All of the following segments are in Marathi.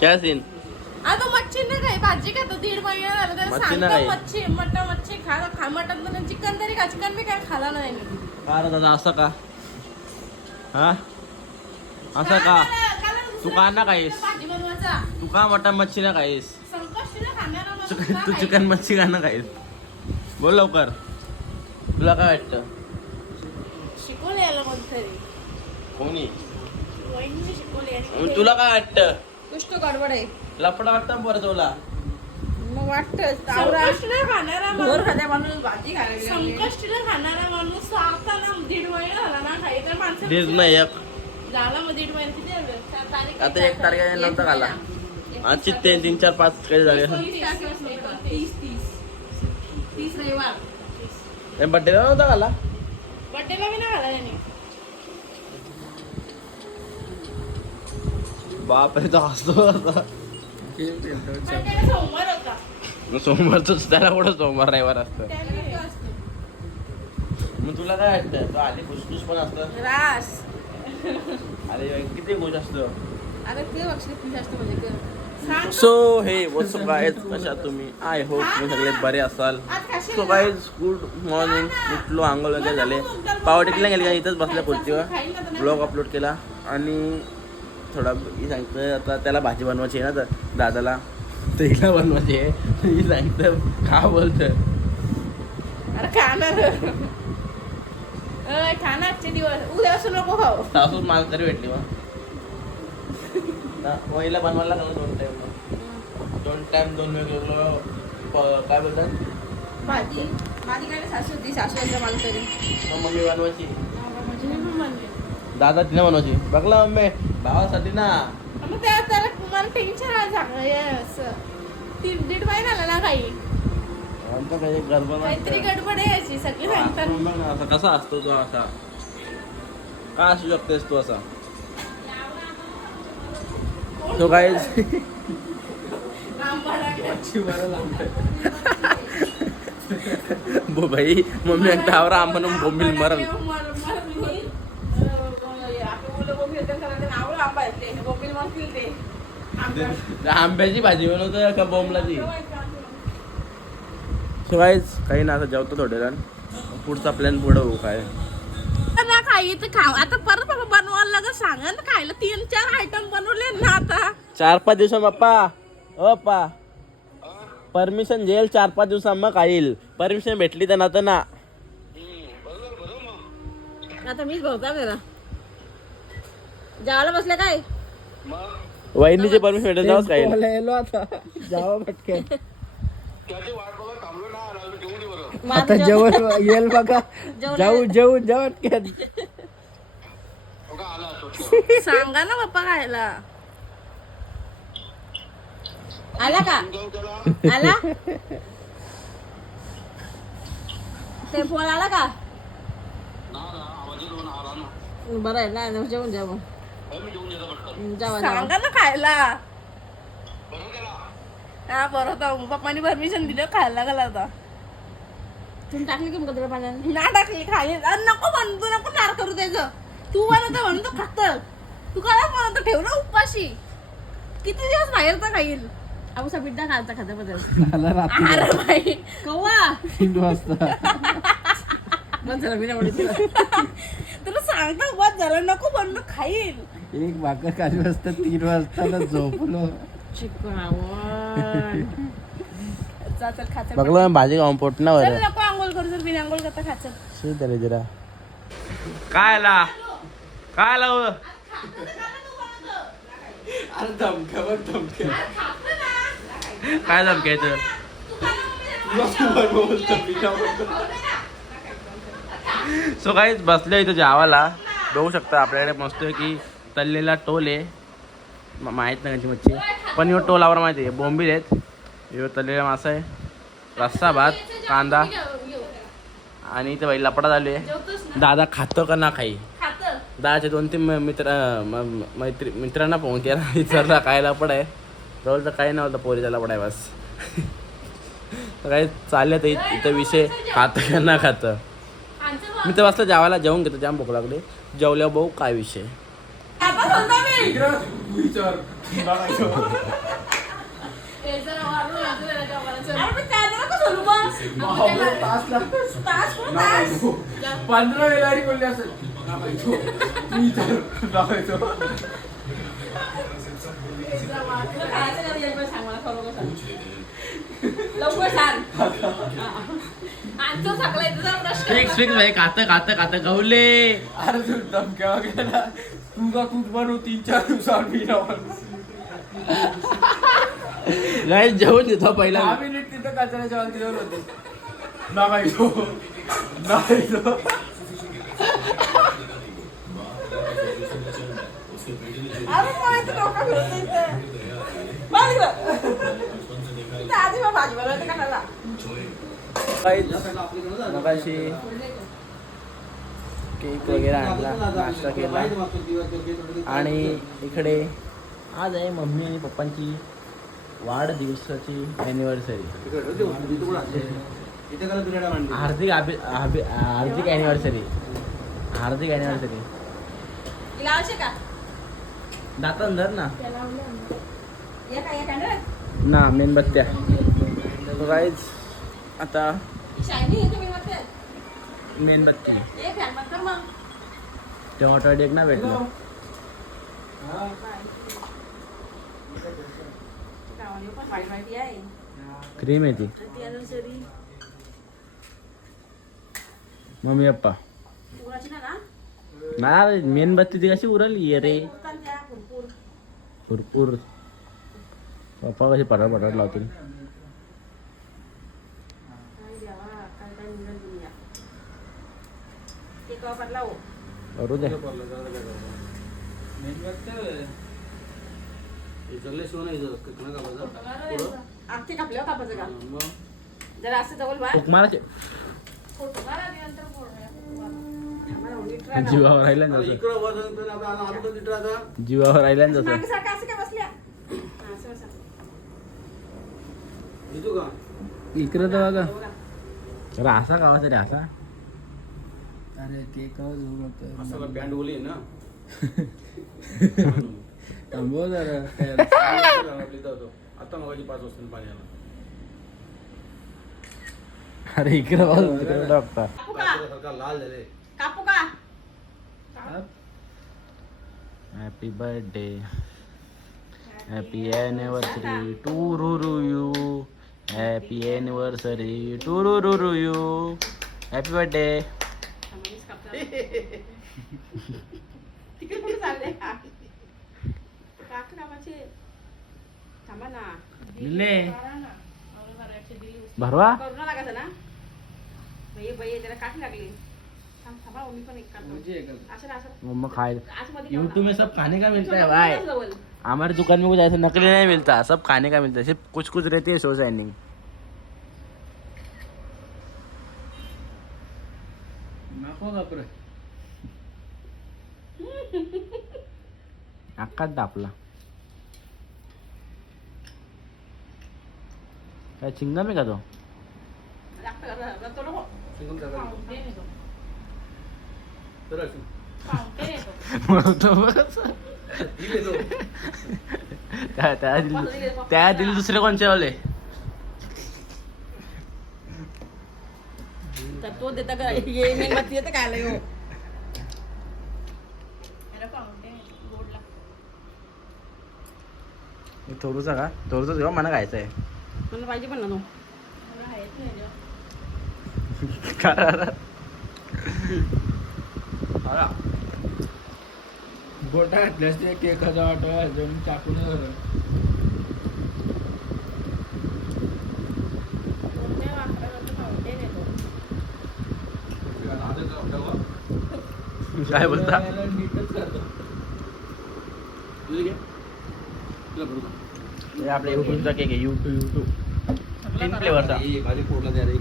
क्या सीन? आता मच्छी नाही खाई भाजी खातो दीड महिना झाला त्याला मच्छी नाही सांगतो खाई. मच्छी मटण मच्छी खा खा मटण तर चिकन तरी खा. चिकन बी काय खाला नाही मी. का रे दादा असं का? हा? असं का? तू का ना खाईस? भाजी बनवायचा? तू का मटन मच्छी ना खाईस? संकष्टीला खाणारा चिकन तू? चिकन मच्छी का ना खाईस? बोल लवकर. तुला काय वाटतं? शिकवलं याला कोणतरी. कोणी? वहिनीने शिकवली आणि मग तुला काय वाटतं? कुष्ट गडबड आहे. लफडा वाटतं बरं तुला? मग वाटतं संकष्टीला खाणारा माणूस खात्या माणूस भाजी खायला संकष्टीला खाणारा माणूस ना दीड महिना झाला ना खाई तर माणसं दीड नाही एक. झाला मग दीड महिना? किती झालं? चार तारीख आता एक आला. महिना. आजची तीन तीन चार पाच काही झाले. तीस तारखेपासून तीस तीस. तीस रविवार. बड्डेला नव्हता घाला बड्डेला बी नाही घाला त्यांनी बापरे तो हसतो आता सोमवार होता सोमवारच त्याला कुठं सोमवार रविवार असतं. मग तुला काय वाटतं? तो आधी खुसखुस पण असतं? रास. किती खुश असतो? अरे ते बक्षीस जास्त म्हणजे कर. सांग. सो हे वॉट्स गाईज कशा तुम्ही? आय होप तुम्ही सगळे बरे असाल. सो? गाईज गुड मॉर्निंग उठलो आंघोळ वगैरे झाले. पाव टिकला गेले का? इथंच बसल्या खुर्चीवर ब्लॉग अपलोड केला. आणि थोडा मी सांगतं आता त्याला भाजी बनवायची आहे ना तर दादाला. तर हिला बनवायची आहे. मी सांगतं का बोलतं अरे खाणार. अय, खाणार आजचे दिवस. उद्या असं नको खाऊ. सासू माल तरी भेटली मग ना, मग हिला बनवायला लागलं दोन टाइम दोन टाइम दोन वेगवेगळं प- काय बोलतात? भाजी. माझी काय सासू होती. सासू असं मला तरी. मग मम्मी बनवायची म्हणजे मी पण म्हणले दादा तिने बनवायची बघला मम्मी भावासाठी ना. मग त्या त्याला मला टेन्शन हे असं तीन दीड महिना ना काही. आमचा काही गडबड काहीतरी नसतं. गडबड आहे अशी सगळी सांगतात. मग बघ ना, असा कसा असतो तो असा का असू शकतेस तू असा. तो काय भाई मम्मी एकदा आवरा आम्हाला बोंबील मरल मर- मर- मी, अं, आपलं मुलं बोंबील येतात कारण त्यांना आवडलं आंबा आहे ते. बोंबील म्हणतील ते. आंबा. आंब्याची भाजी बनवतो का बोंबलाची सो गाईज काही ना आता जेवतो थोड्या वेळान पुढचा प्लॅन पुढं होऊ काय. ना काही तर खाऊ. आता परत बाबा बनवायला लागत सांगा ना खायला. तीन चार आयटम बनवले ना आता. चार पाच दिवसा बाप्पा ओ पा परमिशन जेल चार पाच दिवसा मग येईल परमिशन भेटली तर ना तर ना. आता मीच बघता मेरा जेवायला बसले काय? वहिनीची परमिशन भेटेल तेव्हाच काय आता. जावा पटकन आता आता जेवण येईल बघा. जाऊ जेवून जेवण पटकन सांगा ना पप्पा खायला. आला का? आला? ते फोन आला का? बरं आहे ना जेवण जेवण सांगा ना खायला. हा बरं होता पप्पानी परमिशन दिलं खायला गेला होता तुम्ही टाकली की मग तुला पाण्यात ना टाकली खाली. अरे नको म्हणून तू नको नार करू त्याचं. तू बनवतो म्हणून तो खात. तू काय बनवतो ठेव ना उपाशी. किती दिवस बाहेर तर खाईल? अहो पिठा खालचा खाता बदल अरे बाई. कव्वा तीन वाजता. बस झालं मी म्हणत तुला. तुला सांगतो बस झालं नको बनणं खाईल. एक भाकर खाली वाजता तीन वाजता झोपलो चिकन चल चल खा चल बघलं भाजी खाऊन पोट ना चल नको आंघोळ करू चल बिना आंघोळ करता खा चल शी त्याला जरा. काय आला काय आला हो? काय धमक्याचं सो काहीच बसले इथं जेवायला. बघू शकता आपल्याकडे मस्त की तळलेला टोल आहे. म- नाही कशी मच्छी पण ह्यो टोलावर माहिती आहे. बोंबील आहेत. ह्यो तळलेला मासा आहे. रस्सा भात कांदा. आणि इथं बाई लपडा झाले दादा खातो का ना खाई? दादाचे दोन तीन म- मित्र म- मैत्री मित्रांना फोन केला. विचारला काय लपड आहे. जवळ तर काही नव्हतं. पोरीचा लपड आहे बस. काही चालले तर इथं विषय. खातं का ना खातं? मी तर बसलं जेवायला. जेवून घेतो. जाम भूक लागली. जेवल्यावर भाऊ काय विषय आता म्हणतो मी का मला चल. अरे पण त्याला नको सोडू मग. आपण त्याला- तास कुठं तास? जा. पंधरा वेळा बोलले असेल हे जरा वाढ. तुला खायचं का रिअल पण सांग मला खरोखर सांग. लवकर सांग. हा. आमचं सगळं इथं जरा प्रश्न फिक्स फिक्स भाई खातं खातं खातं गवले अरे तू धमक्या वगैरे तू का खुद बनव तीन चार दिवसावर मी गाईस जेवण देतो पहिला दहा मिनिट तिथं कचऱ्याच्या वाल दिलेलं होते नागायचो नागायचो अरे माहिती डोका फिरत इथं. बघ इकडं. इथं आधी मग भाजी बनवायचं का खायला? मगाशी केक वगैरे आणला नाश्ता केला. आणि इकडे आज आहे मम्मी आणि पप्पांची वाढदिवसाची अॅनिव्हर्सरी हार्दिक अभि अभि हार्दिक अॅनिव्हर्सरी हार्दिक का? दातन धर ना. ना? ना मेणबत्त्या. आता शायनी आहे तुम्ही म्हणते. मेणबत्ती ये फॅन बंद कर मग. टोमॅटो डेक ना भेटलं. क्रीम आहे ती. Mummy papa. ना मेणबत्ती ती कशी उरली रे. भरपूर. पप्पा कशी पटाट लावतील काय द्यावा, काय काय निघाल दुनिया. हो? आखी कापल्यावर कापायचं का? जरा असं जवळ. उपमाला नीट राहा ना. जीवावर ना जसं जीवावर? हा, असं बसा. इकडं तर बघा असा गावाचा रे असा अरे केक बँड ओली आहे ना. थांबव जरा. आता मगाची पाच वाजता पाणी आलं अरे इकडं तिकडं? सारखा लाल झाले कापू का? Happy birthday happy anniversary to रू रू यू हॅपी ॲनिव्हर्सरी टू रू रू रू यू हॅपी बर्थडे. तिकडे कुठे चालले काकू थांबा ना दिले. भरवा ना बाई बाई त्याला काठ लागली यूट्यूब में सब खाने का मिलता है भाई हमारे दुकान में कुछ ऐसे नकली नहीं मिलता सब खाने का मिलता है सिर्फ़ कुछ कुछ रहती है शो साइनिंग नको घाबरे अक्काच दापला काय चिंगम आहे का तो लागतं का? रा- तो नको. Fountain आहे तो. Fountain आहे तो. म्हणतो बघ. त्या- त्या दिल- त्या दिल दुसरे कोणचे वाले तर तो देता का ये मेणबत्ती देतं काय आलं ह्यो? याला fountain आहे, गोड लागतं. थोडूसा का थोडूसा जेव्हा मला खायचं आहे मला पाहिजे पण ना तो. गोटा घातल्यास ते केकाचा वाटा अजून टाकून कोणत्या वापरावरचं fountain आहे तो. काय बोलता? हे आपल्या युट्यूबचा केक आहे युट्यूब युट्यूब तीन फ्लेवरचा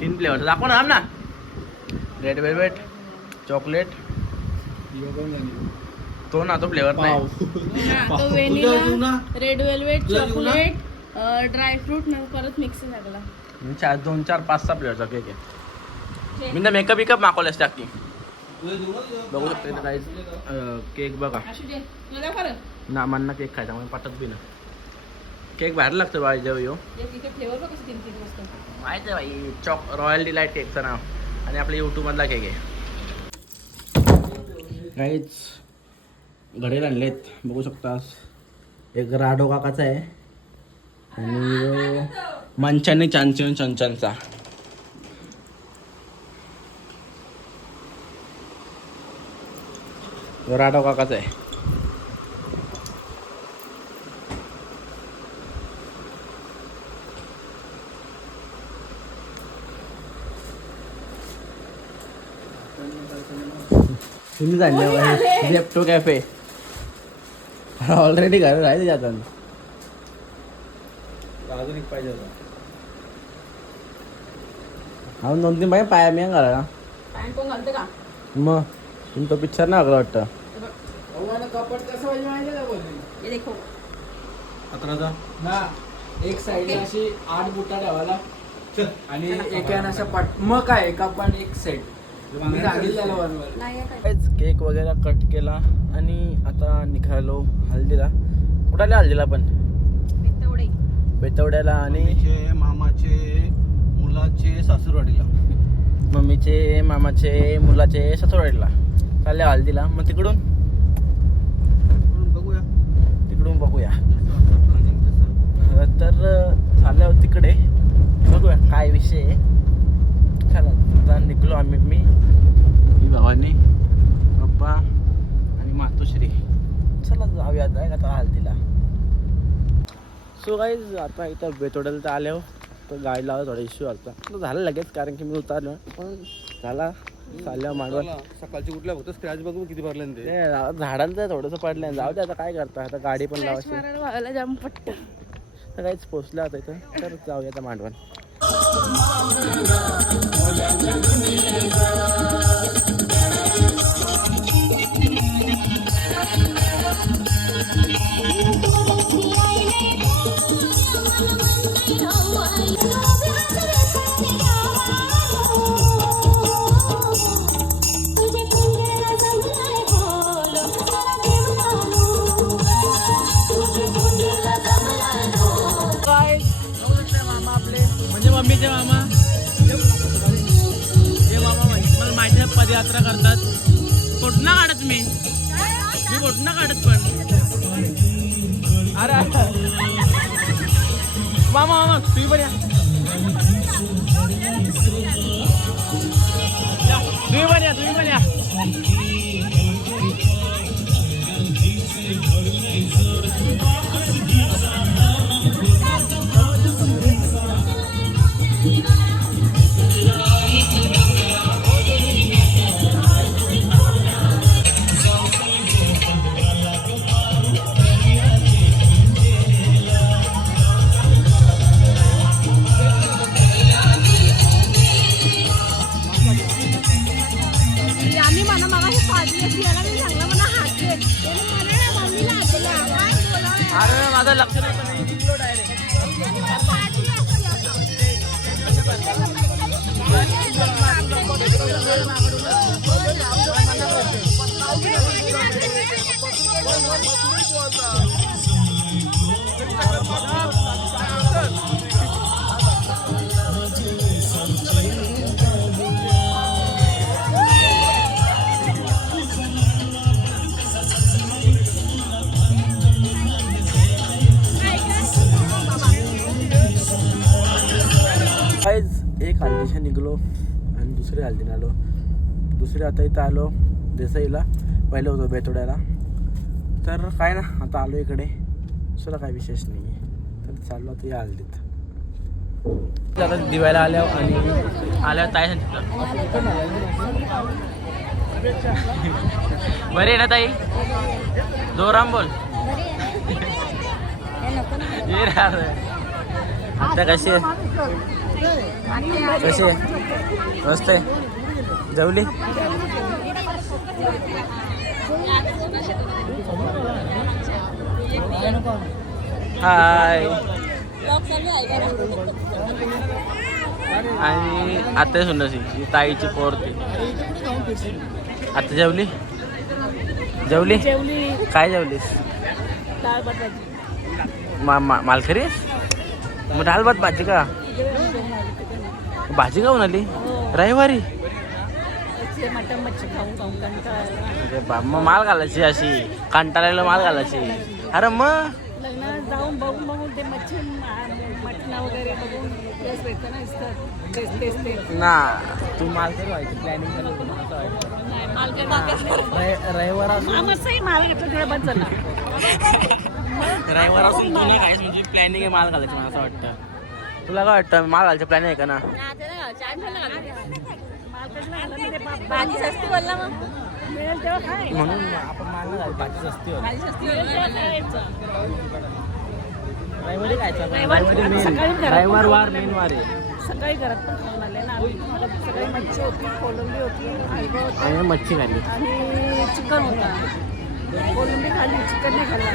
तीन फ्लेवरचा दाखव ना आम ना. रेड वेलवेट चॉकलेट तो ना तो फ्लेवर नाही. हा? Red velvet? Chocolate dry fruit परत मिक्स लागला चार दोन चार पाच सहा फ्लेवरचा केक आहे. मी ना मेकअप विकअप मागवल्यास टाकी बघू शकता इथं काहीच केक बघा. ना मांना केक खायचा मग पटत बी ना केक बाहेर लागतो बाई जेव्हा येऊ माहीत माहिती आहे बाई चॉक रॉयल डिलाईट केकचं नाव. आणि आपल्या यूट्यूबमधला केक आहे. काहीच घडेल आणलेत. बघू शकतास एक राडो काकाचा आहे. आणि मंचाने चांचन चंचनचा. राडो काकाचा आहे. तुम्ही जाणले लेप्टो कॅफे ऑलरेडी घर राहिले जातात अजून एक पाहिजे होता. हा दोन तीन बाय पाया मी का? मग तुम्ही तो पिक्चर ना अगला वाटतं. कपड कसं पाहिजे माहिती का बोलली? हे देखो. अकराचा? ना एक साईड अशी आठ बुटा ठेवायला. आणि एक असा पाट मग काय एक सेट मी सांगितलेलं बनवायला नाही आहे काय? काहीच केक वगैरे कट केला आणि आता निघालो हल्दीला कुठाले हल्दीला पण? तेवढे बेतवड्याला आणि मम्मीचे मामाचे मुलाचे सासूरवाडीला. मम्मीचे मामाचे मुलाचे ससुराडीला चालले हल्दीला मग तिकडून? तिकडून बघूया. तर चाललो तिकडे बघूया काय विषय आहे. चला निघलो आम्ही मी भावानी पप्पा आणि मातोश्री. चला जाऊया आता हल्दीला सो गाईज आता इथं बेतोड्याला तर आले हो तर गाडी लावा थोडा इश्यू आलता. तो झालं लगेच कारण की मी उतारलो. पण झाला चालल्या मांडवर चला, सकाळची कुठल्या फक्त स्क्रॅच बघू किती भरले ते. झाडांचं थोडंसं पडलं जाऊ दे आता काय करता? आता गाडी पण लावायची. जाम पट्ट तर काहीच पोचलं आता इथं. तर जाऊया आता मांडवण पदयात्रा करतात. कुठनं काढत मी. मी कुठनं काढत पण. अरे. मामा मामा तुम्ही पण या, तुम्ही पण या तुम्ही पण या. काहीच एक हल्दीशा निघलो आणि दुसरी हल्दीने आलो. दुसरी आता इथं आलो देसाईला. पहिलं होतं बेतोड्याला. तर काय ना आता आलो इकडे. दुसरं काय विशेष नाही आहे तर चाललो आता या हल्दीत आता दिवायला आल्यावर आणि आल्यावर ताई बरे आहे ना ताई? जोराम बोल. आता कशी आहे? कशी आहे? मस्त आहे. जेवली? हाय. आणि आता सुंदरशी ताईची पोर ती. आता जेवली? जेवली? काय जेवलीस? मा मा मालकरी मग डाल भात भाजी का? भाजी का आली? रविवारी? मटन मच्छी खाऊन खाऊन कंटाळा अरे बा मग माल घालायची अशी कंटाळायला माल घालायची. अरे मग? लग्नात जाऊन बघून बघून ते मच्छी मटण वगैरे बघून तेच भेटतं ना इथं तेच तेच तेच. ना. तू मालकरी व्हायची प्लॅनिंग करत होती मला रविवार असून हा, मस्तही माल घेतलं तेव्हा बस झाला रविवार असून तू नाही खायची म्हणजे प्लॅनिंग आहे माल घालायची मला असं वाटतं. तुला काय वाटतं? माल घालायचं प्लॅनिंग आहे का ना? भाजी सस्ती बोलला मग. मिळेल तेव्हा खाय म्हणून आपण माल नाही घालत, भाजी सस्ती होती. भाजी सस्ती मिळेल तेव्हा खायचं. रविवारी खायचं आपण. रविवारी रविवारी सकाळी. घरात रविवार वार मेन वार आहे. सकाळी घरात पण खाऊन आले ना. आम्ही मला सकाळी मच्छी होती कोलंबी होती हलवा होता. आणि मच्छी खाल्ली. आणि चिकन होता. कोलंबी खाल्ली चिकन नाही खाल्ला.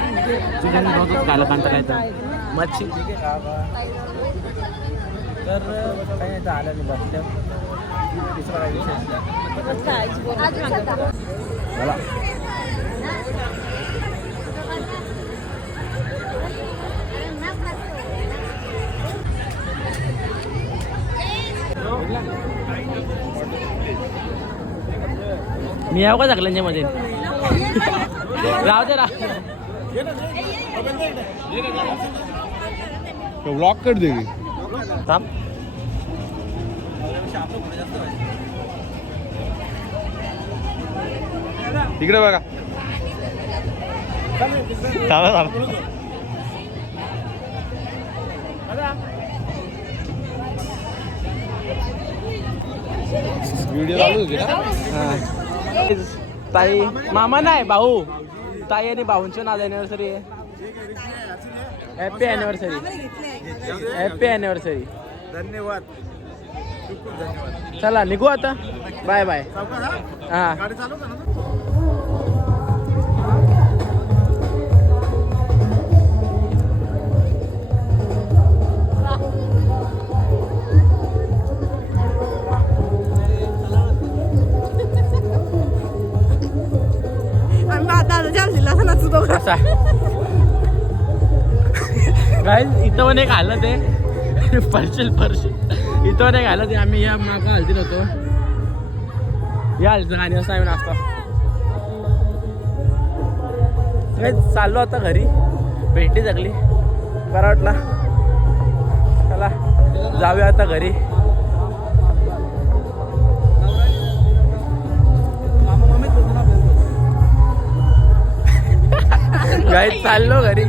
चिकन मच्छी ठीक आहे का तर काही नाही तर आलं नाही बसल्या दुसरा काही. चला मी यावं का झाकल्यांच्या मध्ये राहू दे. राहू ब्लॉक कर दे थांब. इकडे बघा. थांबा थांबा. व्हिडिओ चालू होती ना? ताई मामा नाही भाऊ. ताई आणि भाऊंचे नाव अॅनिव्हर्सरी आहे. हॅपी अॅनिव्हर्सरी हॅपी अॅनिव्हर्सरी धन्यवाद. चला निघू आता. बाय बाय हा? आम्ही आता आता जाम दिला गाईज इथं पण एक आलं ते. परशील परशील. इथं पण एक आलं ते. आम्ही या मागं हलतील होतो. या हलचं आणि असं आम्ही नाश्ता चाललो आता घरी. भेटी जगली. बरा वाटला. चला जाऊया आता घरी. गाईज चाललो घरी.